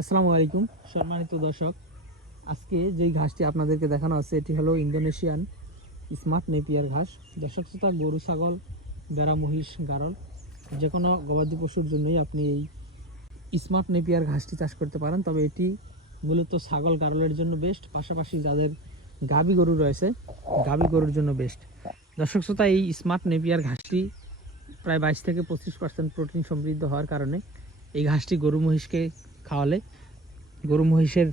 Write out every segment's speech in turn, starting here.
আসসালামু আলাইকুম সম্মানিত দর্শক, আজকে যেই ঘাসটি আপনাদেরকে দেখানো হচ্ছে এটি হলো ইন্দোনেশিয়ান স্মার্ট নেপিয়ার ঘাস। দর্শক শ্রোতা, গরু, ছাগল, ভেড়া, মহিষ, গাড়ল যে কোনো গবাদি পশুর জন্যই আপনি এই স্মার্ট নেপিয়ার ঘাসটি চাষ করতে পারেন। তবে এটি মূলত ছাগল, গাড়লের জন্য বেস্ট, পাশাপাশি যাদের গাভী গরু রয়েছে গাভী গরুর জন্য বেস্ট। দর্শক শ্রোতা, এই স্মার্ট নেপিয়ার ঘাসটি প্রায় 22 থেকে 25% প্রোটিন সমৃদ্ধ হওয়ার কারণে এই ঘাসটি গরু মহিষকে খাওয়ালে গরু মহিষের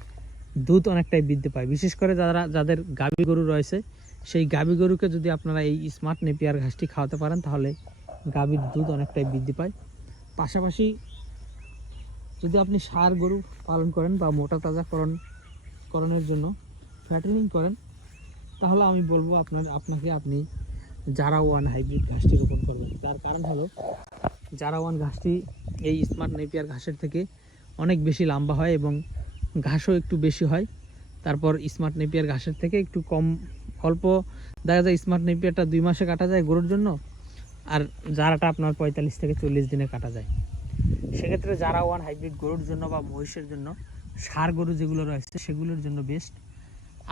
দুধ অনেকটাই বৃদ্ধি পায়। বিশেষ করে যাদের গাভী গরু রয়েছে সেই গাভী গরুকে যদি আপনারা এই স্মার্ট নেপিয়ার ঘাসটি খাওয়াতে পারেন তাহলে গাভীর দুধ অনেকটাই বৃদ্ধি পায়। পাশাপাশি যদি আপনি ষাঁড় গরু পালন করেন বা মোটা তাজাকরণের জন্য ফ্যাটেনিং করেন তাহলে আমি বলবো আপনি জারা ওয়ান হাইব্রিড ঘাসটি রোপণ করবেন। তার কারণ হলো জারা ওয়ান ঘাসটি এই স্মার্ট নেপিয়ার ঘাসের থেকে অনেক বেশি লম্বা হয় এবং ঘাসও একটু বেশি হয়। তারপর স্মার্ট নেপিয়ার ঘাসের থেকে একটু কম অল্প দেখা যায়। স্মার্ট নেপিয়ারটা 2 মাসে কাটা যায় গরুর জন্য, আর জারাটা আপনার 45 থেকে 40 দিনে কাটা যায়। সেক্ষেত্রে জারা ওয়ান হাইব্রিড গরুর জন্য বা মহিষের জন্য, ষাঁড় গরু যেগুলো রয়েছে সেগুলোর জন্য বেস্ট।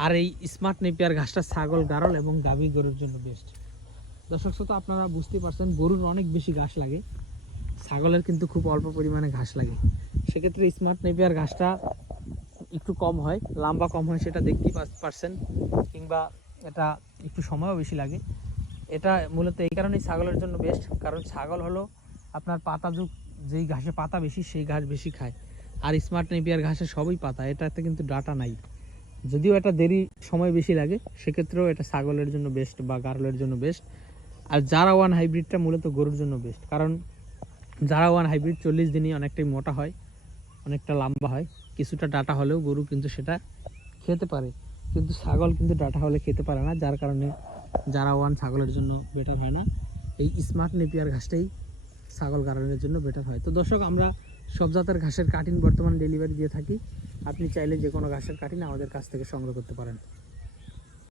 আর এই স্মার্ট নেপিয়ার ঘাসটা ছাগল, গাড়ল এবং গাভী গরুর জন্য বেস্ট। দর্শক শ্রোতা, আপনারা বুঝতে পারছেন গরুর অনেক বেশি ঘাস লাগে, ছাগলের কিন্তু খুব অল্প পরিমাণে ঘাস লাগে। সেক্ষেত্রে স্মার্ট নেপিয়ার ঘাসটা একটু কম হয়, লম্বা কম হয়, সেটা দেখতেই পারছেন, কিংবা এটা একটু সময়ও বেশি লাগে। এটা মূলত এই কারণেই ছাগলের জন্য বেস্ট, কারণ ছাগল হলো আপনার পাতাযুক্ত, যেই ঘাসে পাতা বেশি সেই ঘাস বেশি খায়। আর স্মার্ট নেপিয়ার ঘাসে সবই পাতা, এটাতে কিন্তু ডাটা নাই। যদিও এটা দেরি সময় বেশি লাগে, সেক্ষেত্রেও এটা ছাগলের জন্য বেস্ট বা গারলের জন্য বেস্ট। আর জারা ওয়ান হাইব্রিডটা মূলত গরুর জন্য বেস্ট, কারণ জারা ওয়ান হাইব্রিড 40 দিনই অনেকটাই মোটা হয়, অনেকটা লম্বা হয়। কিছুটা ডাটা হলেও গরু কিন্তু সেটা খেতে পারে, কিন্তু ছাগল কিন্তু ডাটা হলে খেতে পারে না, যার কারণে জারা ওয়ান ছাগলের জন্য বেটার হয় না। এই স্মার্ট নেপিয়ার ঘাসটাই ছাগল গাড়লের জন্য বেটার হয়। তো দর্শক, আমরা সব জাতের ঘাসের কাটিং বর্তমানে ডেলিভারি দিয়ে থাকি। আপনি চাইলে যে কোনো ঘাসের কাটিং আমাদের কাছ থেকে সংগ্রহ করতে পারেন।